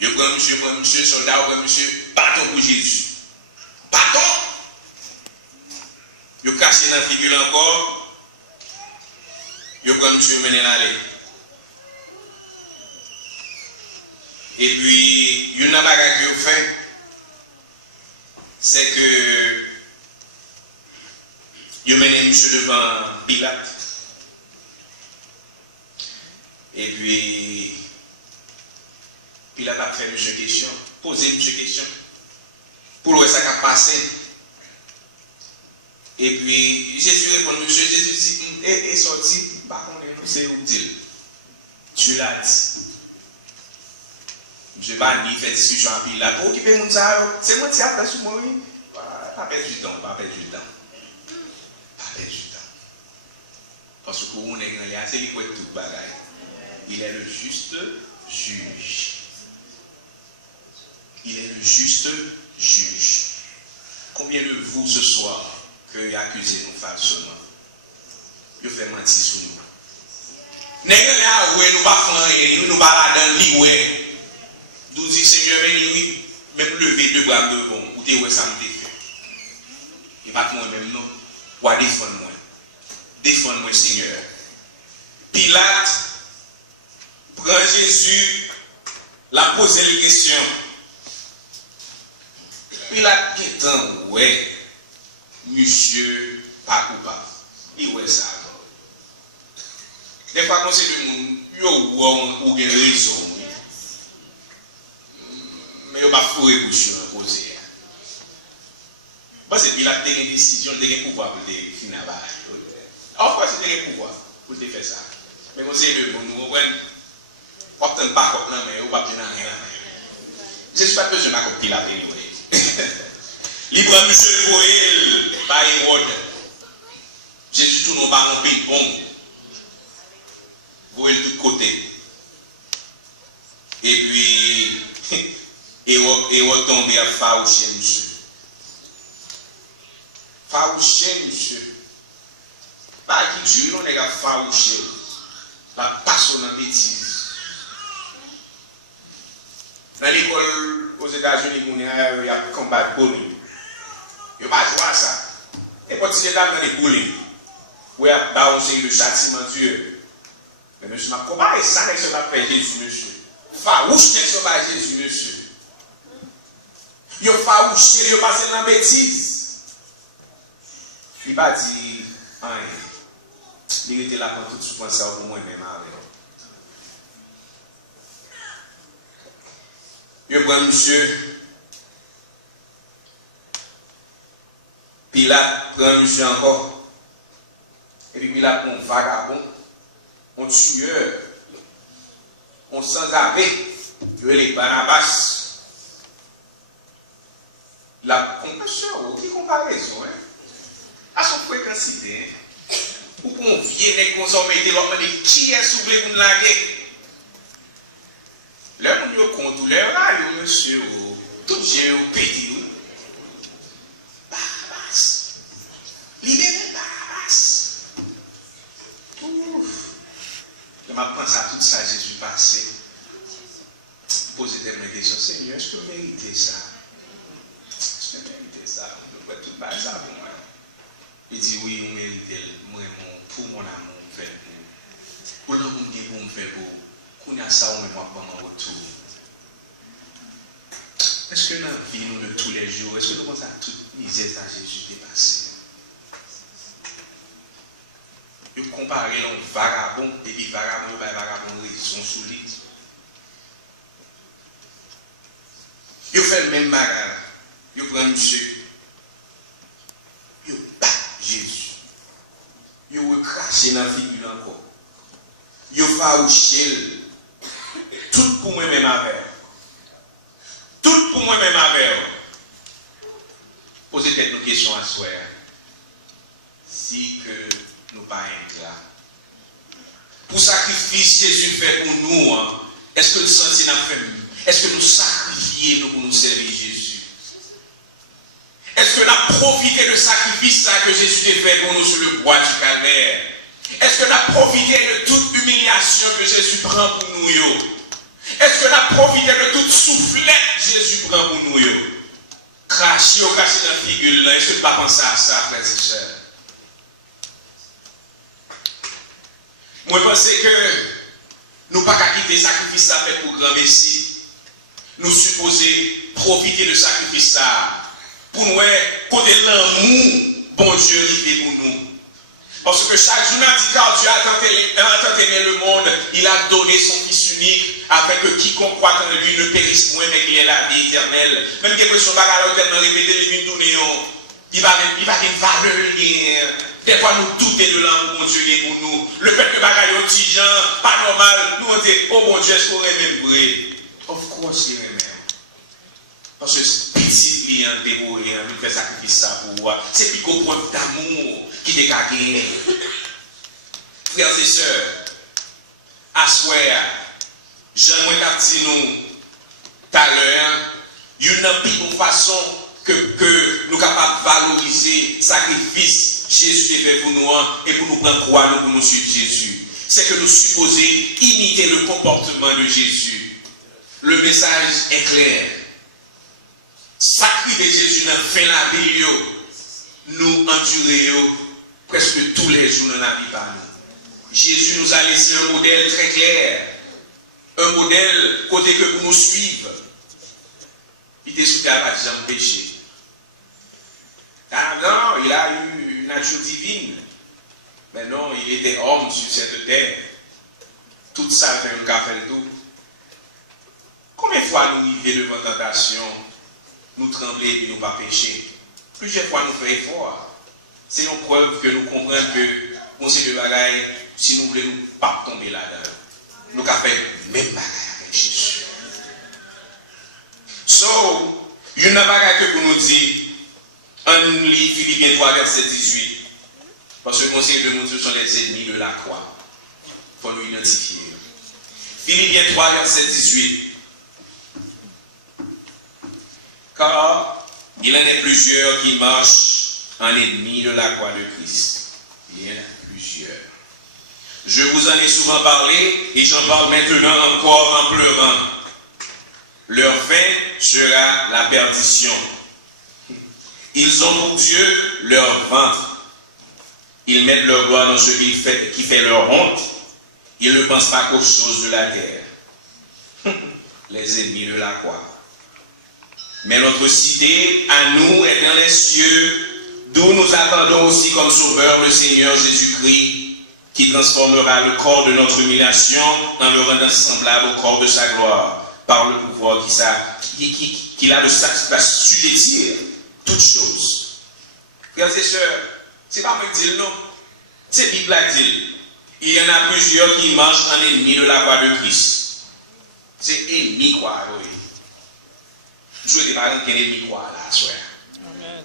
vous prenez monsieur, soldat, vous prenez monsieur, bâton pour Jésus. Bâton! Vous cachez dans la figure encore, vous prenez monsieur, vous menez l'aller. Et puis, il y a une bagarre que vous faites, c'est que vous menez monsieur devant Pilate. Et puis, Pilate a fait monsieur question, posé monsieur question, pour le ça a passé. Et puis, Jésus répond, monsieur, Jésus dit, est sorti, par contre, c'est où dire. Tu l'as dit. Je banni, fait discussion en pile là. Pour occuper mon ça, c'est moi qui après sur moi. Pas perdre du temps, pas perdre du temps. Pas perdre du temps. Parce que pour on est grand, c'est lui qui est tout bagaille. Il est le juste juge. Il est le juste juge. Combien de vous ce soir que accusez nous falsement? Vous faites mentir sur nous. N'est-ce pas où nous pas faire nous pas là dans l'île. Nous disons Seigneur, oui, même lever deux bras devant, ou t'es où ça me fait. Et pas moi-même non. Ou à défendre-moi. Défendre-moi Seigneur. Pilate prend Jésus, la pose les questions. Pilate qui est en ouais, monsieur, pas coupable. Il ouais ça. Des fois, quand c'est le monde, ou une raison. Mais il n'y a pas de fou et bouche à poser. Parce que Pilate a une décision, il a un pouvoir pour le finir. En fait, c'est un pouvoir pour te faire ça. Mais quand c'est le monde, nous ne pouvons pas comme mais on va pas rien. Je ne suis pas besoin de Pilate. Libre monsieur Boël, par Hérode. Jésus tout nous pas en ping-pong. Boël de tout côté. Et puis, Hérode tombé à faroucher monsieur. Faroucher monsieur. Pas qui Dieu, on est à faroucher. La personne en bêtise. Dans l'école aux États-Unis, il y a un combat de bullying. Il n'y a pas de joie ça. Et quand il y a dans les bullying, il y a le châtiment de Dieu. Mais monsieur, comment est-ce que ça fait Jésus, monsieur? Farouche, qu'est-ce que ça fait Jésus, monsieur? Il a farouché, il a passé dans la bêtise. Il n'a pas dit rien. Il était là pour tout ce qu'on sait pour moi-même. Je prends monsieur. Pilate prend monsieur encore. Et puis Pilate prend un vagabond, un tueur, un sans-abri. Il est Barnabas. La compassion, qui comparaison, hein? À son fréquencité, ou qu'on vienne consommer de l'autre, qui est soufflé pour nous laguer? Là, on y compte, là, monsieur, tout Dieu, petit, Barnabas. Libérez Barnabas. Ouf. Je pense à tout ça, Jésus passé. Poser des questions, Seigneur, est-ce que vous méritez ça? Est-ce que vous méritez ça? On ne peut tout pas ça pour moi. Il dit oui, on mérite moi pour mon amour, fait pour l'amour que vous me faites pour qu'on a ça, on me voit en retour. Est-ce que dans la vie nous de tous les jours, est-ce que nous pensons à toute misère à Jésus dépassé? Je compare un vagabond et puis vagabond, raison solide. Je fais le même bagarre. Je prends monsieur. Je bats Jésus. Je recrache dans la figure encore. Je farouche. Tout pour moi-même avec. Tout pour moi-même avec. Posez peut-être nos questions à soi. Si que nous pas là. Pour sacrifice Jésus fait pour nous, hein, est-ce que nous sentons la famille? Est-ce que nous sacrifions pour nous servir Jésus? Est-ce que nous avons profité de sacrifice que Jésus a fait pour nous sur le bois du calvaire? Est-ce que nous avons profité de toute humiliation que Jésus prend pour nous? Est-ce que nous avons profité de toute soufflette que Jésus prend pour nous? Cracher dans la figure là, est-ce que tu pas penser à ça, frères et sœurs? Moi, je pense que nous ne pouvons pas quitter le sacrifice fait pour grand Messie. Nous supposons profiter de sacrifice pour nous côté l'amour, bon Dieu, fait pour nous. Parce que chaque jour, car Dieu a tant aimé le monde, il a donné son Fils unique, afin que quiconque croit en lui ne périsse point, mais qu'il ait la vie éternelle. Même quelque chose bagarre tellement répété, les mines tournées, il va une valeur. Des fois, nous doutons de l'amour, mon Dieu, pour nous. Le fait que bagaille aux petits gens, pas normal, nous on dit, oh mon Dieu, est-ce qu'on est même vrai? Of course, il remet. Parce que petit client dévoué, il fait sacrifice ça pour moi. C'est plus qu'au point d'amour qui est gagné. Frères et sœurs, à soir, j'aimerais dire nous tout à l'heure, il y a une façon que nous sommes capables de valoriser le sacrifice que Jésus a fait pour nous et pour nous prendre croix, pour nous suivre Jésus. C'est que nous supposons imiter le comportement de Jésus. Le message est clair. Sacré de Jésus dans fin la vie, nous endurons presque tous les jours dans la vie par nous. Jésus nous a laissé un modèle très clair. Un modèle côté que pour nous suivre. Il était sous terre à jamais péché. Ah non, il a eu une nature divine. Mais non, il était homme sur cette terre. Tout ça fait un café et tout. Combien de fois nous vivons devant tentation, nous trembler et nous pas pécher? Plusieurs fois nous faisons effort. C'est une preuve que nous comprenons que on sait de bagaille, si nous voulons nous pas tomber là-dedans. Nous avons fait même bagaille avec Jésus. So, il y a une bagaille que vous nous dites, en lit Philippiens 3, verset 18. Parce que le conseil de nous, ce sont les ennemis de la croix. Il faut nous identifier. Philippiens 3, verset 18. Car il y en a plusieurs qui marchent en ennemis de la croix de Christ. Il y en a plusieurs. Je vous en ai souvent parlé et j'en parle maintenant encore en pleurant. Leur fin sera la perdition. Ils ont pour Dieu leur ventre. Ils mettent leur gloire dans ce qui fait leur honte. Ils ne pensent pas qu'aux choses de la terre. Les ennemis de la croix. Mais notre cité, à nous, est dans les cieux, d'où nous attendons aussi comme sauveur le Seigneur Jésus-Christ, qui transformera le corps de notre humiliation en le rendant semblable au corps de sa gloire, par le pouvoir qu'il a de s'assujettir toutes choses. Frères et sœurs, c'est pas moi qui dis non, c'est la Bible qui dit. Il y en a plusieurs qui marchent en ennemi de la croix de Christ. C'est ennemi quoi, oui. Je souhaite pas qu'il y ait ennemi quoi là, soeur. Amen.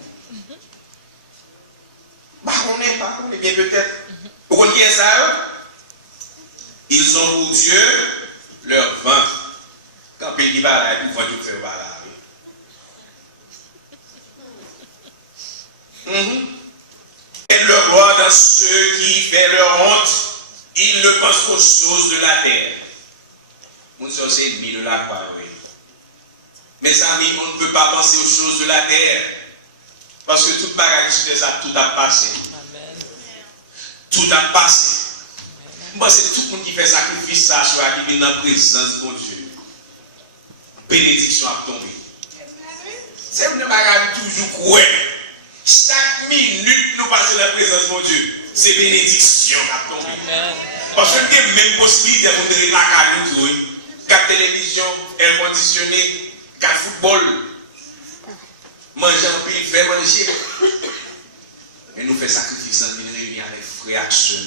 On est bien peut-être. Vous connaissez ça? Ils ont pour Dieu leur ventre. Quand le pays va là, ils vont tout faire là. Et leur gloire dans ceux qui fait leur honte, ils ne pensent qu'aux choses de la terre. Nous sommes ennemis de la croix, oui. Mes amis, on ne peut pas penser aux choses de la terre. Parce que toute bagarre qui se fait ça, tout a passé. Amen. Tout a passé. Moi, c'est tout le monde qui fait sacrifice, ça soit qui vient dans la présence de Dieu. Bénédiction a tombé. C'est une bagarre toujours quoi. Chaque minute, nous passons dans la présence de Dieu. C'est bénédiction qui a tombé. Amen. Parce que il y a même possibilité de ne pas faire nous. 4 télévisions, air conditionné. 4 football, manger en pays, faire manger. Et nous faisons sacrifice en une réunion avec frères et sœurs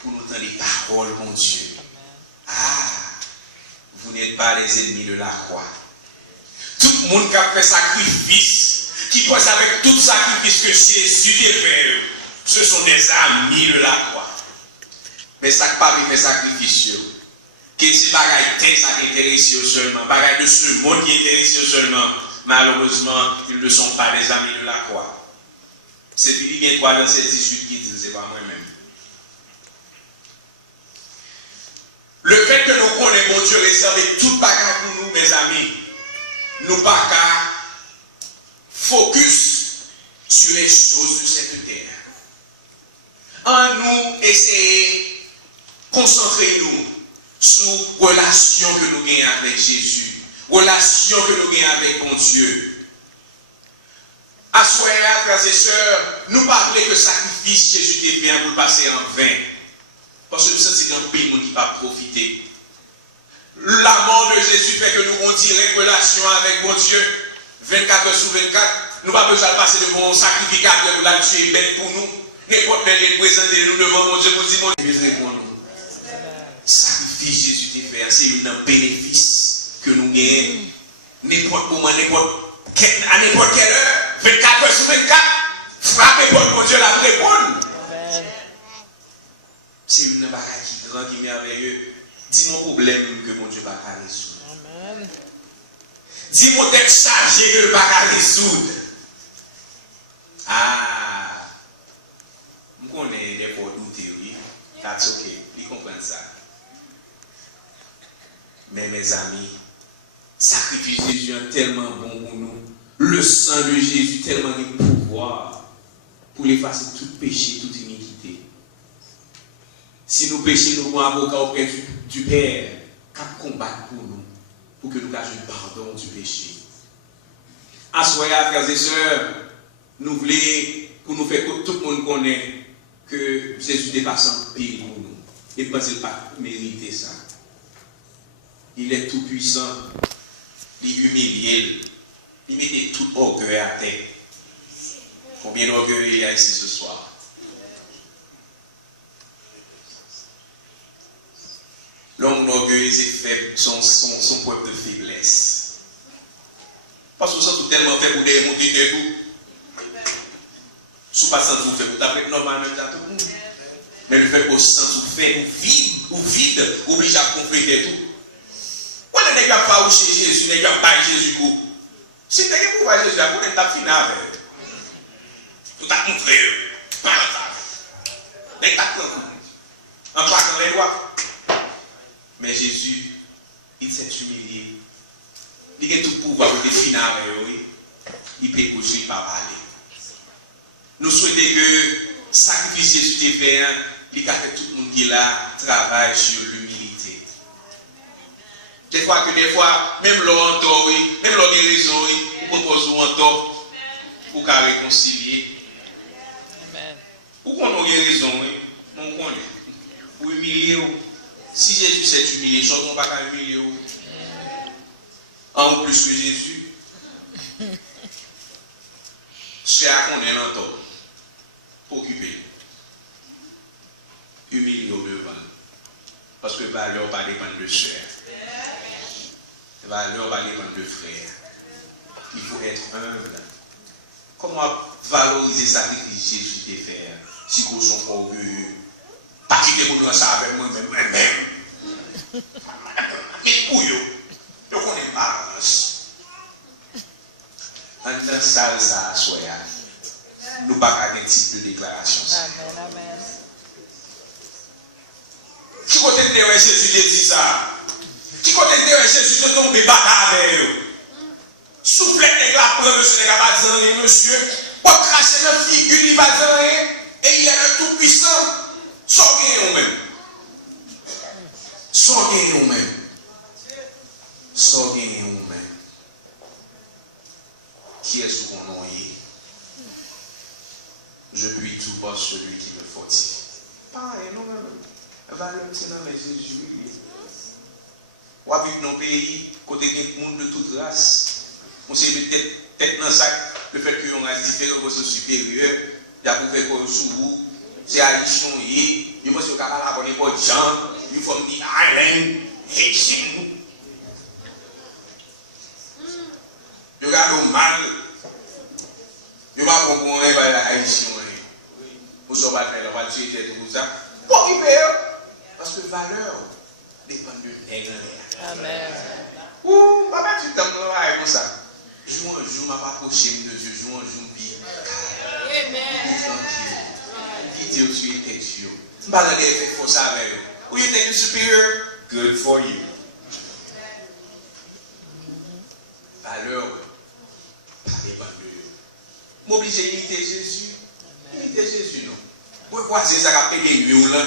pour nous entendre les paroles, mon Dieu. Ah, vous n'êtes pas les ennemis de la croix. Tout le monde qui a fait sacrifice, qui pense avec tout sacrifice que Jésus a fait, ce sont des amis de la croix. Mais ça n'a pas fait sacrifice. Que ces bagailles ça intéresse seulement, bagailles de ce monde qui intéresse seulement, malheureusement, ils ne sont pas des amis de la croix. C'est Philippiens 3, verset 18 qui dit, c'est pas moi-même. Le fait que nous connaissons bon Dieu réservé toute bagaille pour nous, mes amis, nous pas qu'à focus sur les choses de cette terre. En nous, essayer, concentrer-nous sur la relation que nous gagnons avec Jésus, relation que nous gagnons avec mon Dieu. À ce moment-là, frères et sœurs, nous parlons que le sacrifice que Jésus a fait pour passer en vain. Parce que nous sommes un pays qui va profiter. La mort de Jésus fait que nous avons une directe relation avec mon Dieu. 24 heures sur 24, nous n'avons pas besoin de passer devant un sacrificateur pour la tuer bête pour nous. N'importe quel présenter nous devant mon Dieu pour dire mon Dieu pour nous. Sacrifice Jésus t'a fait, c'est un bénéfice que que nous gagnons, n'importe moment, à n'importe quelle heure, 24 heures sur 24, frappez pour mon Dieu la répondre. C'est une bagaille qui est grande, qui est merveilleuse. Dis-moi problème que mon Dieu va résoudre. Amen. Dis-moi d'être chargé que le va résoudre. Ah, je connais des fois douter, oui. That's ok, ils comprennent ça. Mais mes amis, sacrifice de Jésus est tellement bon pour nous. Le sang de Jésus tellement de pouvoir pour effacer tout péché, toute iniquité. Si nous péchons, nous avons un avocat auprès du Père qui combat pour nous, pour que nous ayons le pardon du péché. Assoyez, frères et sœurs, nous voulons, pour nous faire que tout le monde connaisse que Jésus dépasse en pile pour nous. Et parce qu'il n'a pas mérité ça. Il est tout puissant. Il humilie. Il mettait tout orgueil à terre. Combien d'orgueil il y a ici ce soir? L'homme orgueilleux, c'est faible, son peuple de faiblesse. Parce que ça, tout tellement fait pour démonter de tout. Si vous ne sentez pas fait, vous tapez normalement dans tout le monde. Mais le fait que vous sentez fait, ou vide, obligé à compléter tout. Quand on n'est pas chez Jésus, on n'est pas Jésus pour. Si vous n'avez pas Jésus, vous n'êtes pas fini avec. Tout a compris. Pas en n'est pas compris. En plaquant les doigts. Mais Jésus, il s'est humilié. Il a tout pouvoir pour définir avec lui. Il peut bouger, il ne peut pas parler. Nous souhaitons que sacrifice Jésus te fait, il a fait tout le monde qui là travaille sur l'humilité. Des fois, même l'on tort, même l'on des raisons, vous proposez un tort pour réconcilier. Pour qu'on ait raison, on connaît. Pour humilier. Si Jésus s'est humilié, chacun ne va pas humilier. En plus que Jésus, c'est à qu'on est l'entend. Occupé. Humilié au devant. Parce que valeur va dépendre de chair. Valeur va dépendre de frère. Il faut être humble. Comment valoriser le sacrifice Jésus de faire si vous sont orgueilleux? Pas quitter mon ça avec moi-même. Mais pour eux, je connais balance. En dans ça, soyez. Nous ne pouvons pas avoir un type de déclaration. Amen, amen. Qui côté de Jésus dit ça? Qui côté de Jésus de tomber bataille avec eux? Soufflez les gars pour monsieur les gars, monsieur. Pour cracher notre figure, il va et il est le tout puissant. Soyez vous-même. Soyez vous-même. Soyez vous-même. Qui est ce qu'on a? Je puis tout par celui qui me fortifie. Pareil, non, valeur, c'est dans Jésus. On va vivre dans un pays, côté des monde de toute race. On sait peut-être dans le sac, le fait qu'on a différents ressources supérieures, il y a pour faire sous vous, c'est à l'issue, il faut se faire la bonne époque, il faut me dire Island, Haitian. Je regarde mal, je ne vais pas comprendre la Haïtien. Vous ne savez pas faire la voiture, tout ça. Occupez, parce que valeur dépend de l'aigle. Amen. Ouh, pas mettre du temps comme ça. Joue un jour, je ne vais pas approcher de Dieu, joue un jour, puis. Amen. Quittez au tuer tête. Je ne vais pas faire pour ça avec eux. Who you think is superior? Good for you. Valeur, pas dépend de Dieu. M'obliger à imiter Jésus. Imiter Jésus, non. Vous voyez, c'est ça qui a payé mieux là.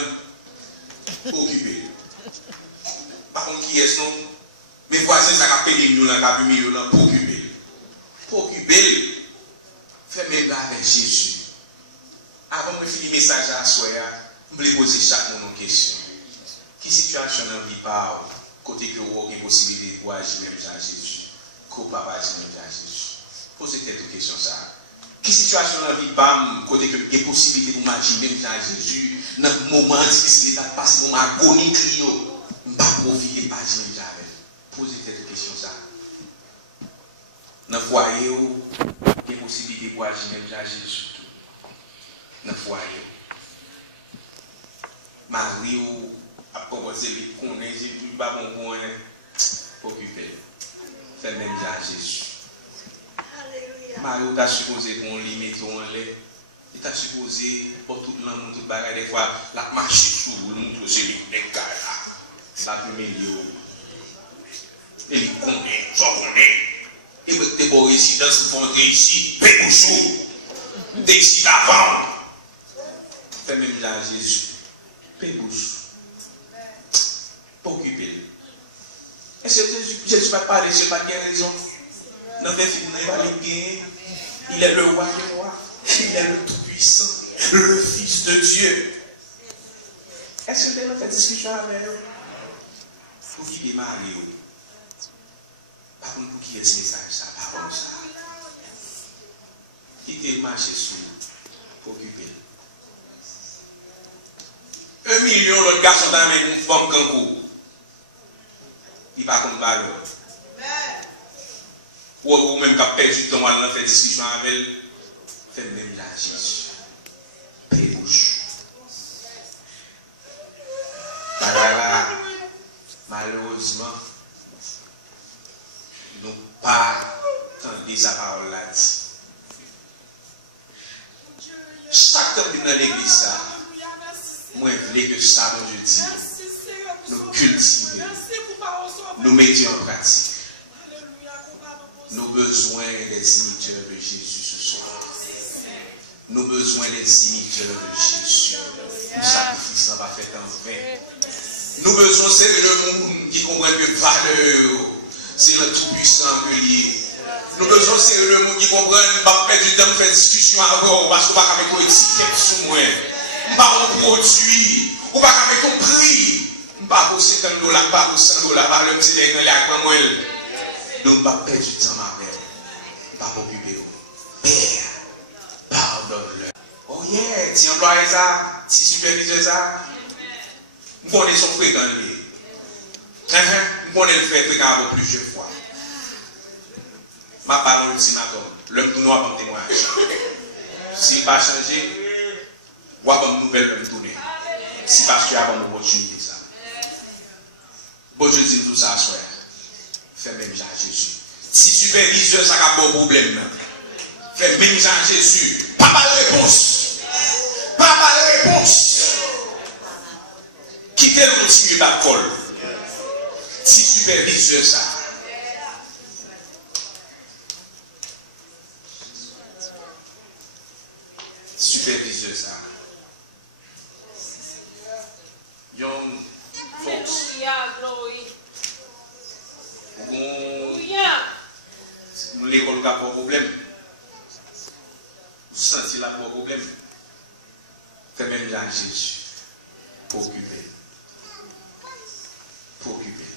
Occupé. Par contre, qui est-ce non? Mais voici ça qui a payé mieux là, qui a payé mieux là, pour occuper. Pour occuper, faites même là avec Jésus. Avant de finir le message à soi, je voulais poser chaque monde une question. Quelle situation dans la vie par côté que vous avez une possibilité de agir même à Jésus? Que papa agit même à Jésus? Posez-vous cette question ça. Quelle situation dans la vie par côté que vous avez une possibilité de agir même à Jésus? Dans le moment difficile, il passe mon agonie, je ne vais pas profiter de agir même avec. Posez cette question ça. Dans le foyer, il y a possibilité pour agir même Jésus. Dans le foyer. Marie a proposé les connaître, j'ai vu pas bon point occuper. Fait même Jésus. Marie a supposé qu'on lui mette en l'air. Il a supposé pour tout le monde, tout le bagage, des fois, la marche sur le monde, c'est les gars là. Ça peut m'aider. Et il connaît, ça connaît. Et vous êtes pour résidence, vous font ici, pécouchou, décide avant. Fait même là, Jésus, pécouchou, pour occuper. Est-ce que Jésus va parler, je n'ai pas bien raison. Dans le film, il va aller bien. Il est le roi des rois. Il est le tout-puissant, le Fils de Dieu. Est-ce que vous avez fait discussion avec eux? Pour qui démarre, par contre, pour qui est ce message, ça, par contre, ça. Qui te marche sur pour occuper. 1 million, l'autre garçon dans une femme kankou. Il va contre valeur. Ou même qui a perdu du temps à faire discussion avec elle. Fait même la Jésus. Pébouche. Malheureusement, nous pas entendu sa parole là. Chaque temps dans l'église, moi je voulais que ça, dont je dis, nous cultivions, nous mettions en pratique. Nous avons besoin des imiteurs de Jésus ce soir. Nous avons besoin des imiteurs de Jésus. Le sacrifice n'a pas fait en vain. Nous avons besoin de monde qui comprennent que valeur, c'est le tout-puissant de lié. Nous avons besoin de monde qui comprennent pas perdre du temps de faire discussion encore parce qu'on ne va pas mettre une étiquette sur moi. On ne va pas un produit. On ne va pas mettre un prix. On ne va pas pour $50, pas pour $100. Valeur, c'est des gens qui ont nous ne pas perdre du temps avec elle. Pas pour occuper. Père, pardonne-le. Oh yeah, tu emploies ça, tu supervises ça. Nous connaissons son fréquent. Nous connaissons le fait fréquent plusieurs fois. Ma parole ultimatum. L'homme tout noir comme témoignage. S'il n'a pas changé, ou à une nouvelle l'homme tourner. Si parce qu'il y a une opportunité. Bon, je dis tout ça à soi. Fais même Jean Jésus. Si superviseur, ça n'a pas de problème. Fais même Jean Jésus. Pas de réponse. Pas de réponse. Quittez le continue d'alcool. Si superviseur, ça. Superviseur, ça. Young folks. L'école n'a pas de problème. Vous sentez là pas de problème. Fais même là Jésus. Pour occuper. Pour occuper.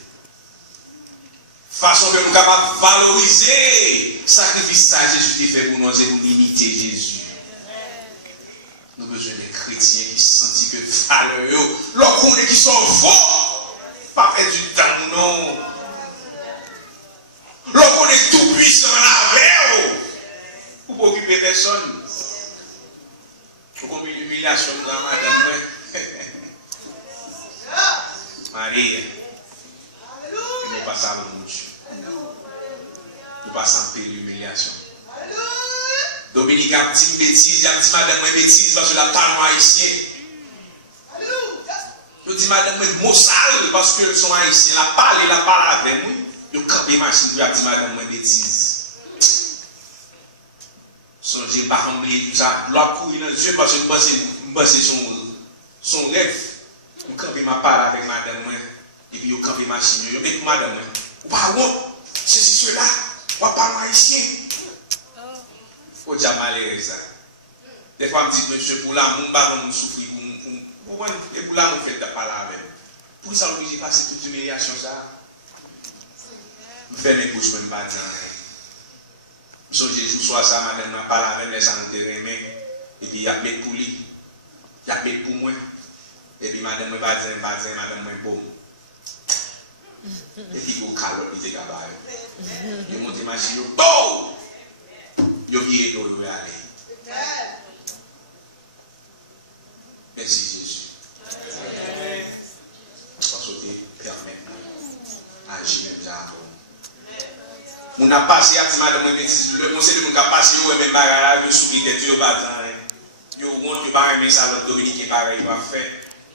Façon que nous sommes capables de valoriser le sacrifice que Jésus a fait pour nous, c'est pour limiter Jésus. Nous avons besoin des chrétiens qui sentent que valeur, l'on qui sont forts, pas faire du temps, non. L'on est tout puissant avec vous. Pour ne pas occuper personne. Pour qu'on ait une humiliation dans madame. Marie. Nous ne passons pas mon Dieu. Nous passons en paix l'humiliation. Dominique a dit une bêtise, il a dit madame une bêtise parce que la parole haïtien. Je dis madame une mot sale parce qu'ils sont haïtiens. La parle avec moi. Je campe machine pour dire madame une bêtise. Je n'ai pas oublié tout ça. L'autre couille dans Dieu parce que je pense son rêve. Je campe ma parole avec madame et puis je campe machine. Je dis madame, ou pas honte, ceci, cela, ou pas haïtien. Faut dire malheureux ça. Des fois, je me dis, monsieur, pour l'amour, je vais souffrir. Et pour l'amour, je fais pas la même. Pour ça, j'ai passé toute humiliation ça. Je fais mes bouches, je ne vais pas dire. Je joue soit ça, madame, je parle avec les gens de terrain. Et puis, il y a des pour lui. Il y a des pour moi. Et puis, madame, je ne vais pas dire, madame, je ne vais pas dire. Et puis, au calotte, il était capable. Il monte la machine, bon! Il viré d'eau, il aller. Merci Jésus. Parce que tu permets d'agir même là. On a passé à madame le conseil de mon a passé ou même bagarre de soumis tête yo pas yo won yo pas aimer ça l'autre dominicain pareil va faire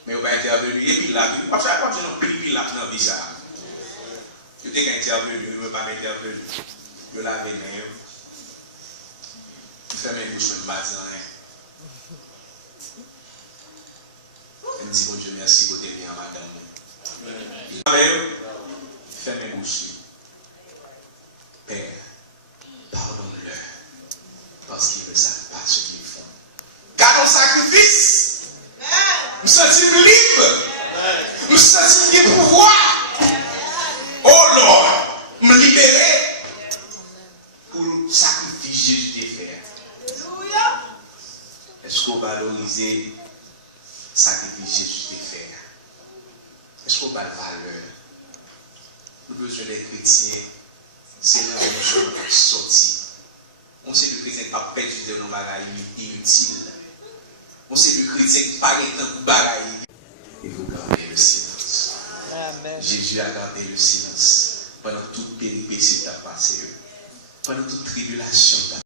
mais on va intervenir et puis là parce que comme je non pile là dans vie ça yo t'ai intervenir yo pas intervenir yo la venir yo fait mes bouches même pas elle me dit bon Dieu merci côté bien madame fait mes bouches. Père, pardonne-leur parce qu'ils ne savent pas ce qu'ils font. Car ton sacrifice, nous sommes libres, nous sommes des pouvoirs. Oh Lord, me libérer pour le sacrifice Jésus de faire. Est-ce qu'on va valoriser le sacrifice Jésus de faire? Est-ce qu'on va le valeur? Nous avons besoin des chrétiens. C'est là où nous sommes sortis. On sait que le chrétien n'a pas perdu de nos bagailles inutiles. On sait que le chrétien n'a pas de temps pour bagailles. Et vous gardez le silence. Amen. Jésus a gardé le silence pendant toute péripétie qui a passé. Pendant toute tribulation.